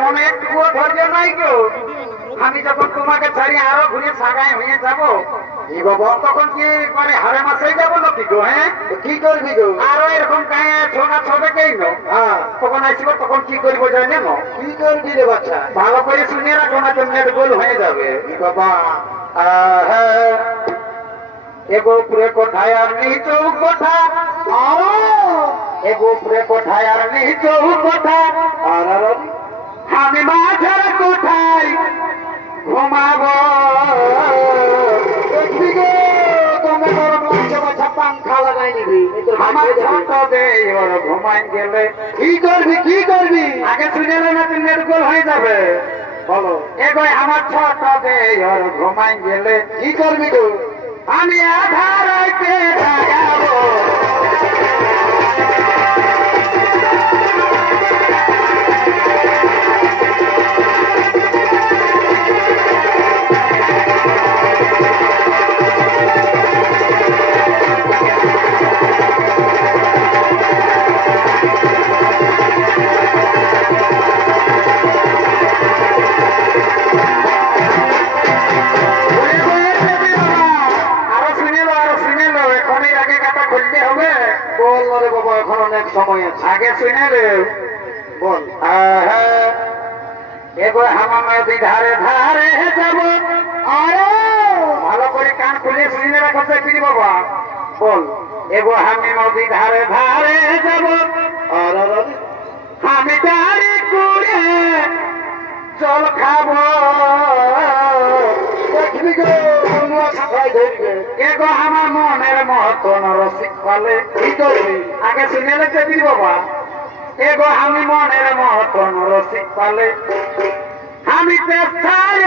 মনে একটুও ধৈর্য নাই গো। আমি যখন তোমাকে ছাড়ি আরো ঘুরে সাগাই হয়ে যাবো তখন কি মানে হারে মাসেই যাবো নাকি গো? হ্যাঁ কি করবি গো? আরো এরকম গায়ে ছোনা ছবে কেই নো তখন আসিব তখন কি করবো জানে না? কি করবি রে বাচ্চা? ভালো করে শুনে রাখো না তো নেট গোল হয়ে যাবে বাবা। এগো উপরে কোঠায় আর নিচু কোঠা, এগো উপরে কোঠায় আর নিচু কোঠা, আর আমি মাঝের কোঠায় ঘুমাবো। পাংখা লাগাই নিবি আমার ছোট দেওয়ার ঘুমাই গেলে কি করবি? কি করবি আগে শুনে না তুমি গোল হয়ে যাবে। বলো এগো আমার ছোট দেওয়ার ঘুমাই গেলে কি করবি গো? আমি আধারাইতে লাগাবো। অনেক সময় আছে আগে শুনে রে বল। এগো হামাম নদী ধারে ধারে যাব, আরে ভালো করে কান খুলে শুনে রাখো ফিরি বাবা। বল এগো আমি নদী ধারে ধারে যাব, আমি দাঁড়ি করে জল খাবো। এগো আমার মনের মতন রসিক পালে কি করবি আগে শুনে রেখে দিই বাবা। এগো আমি মনের মতন রসিক পালে আমি পেশায়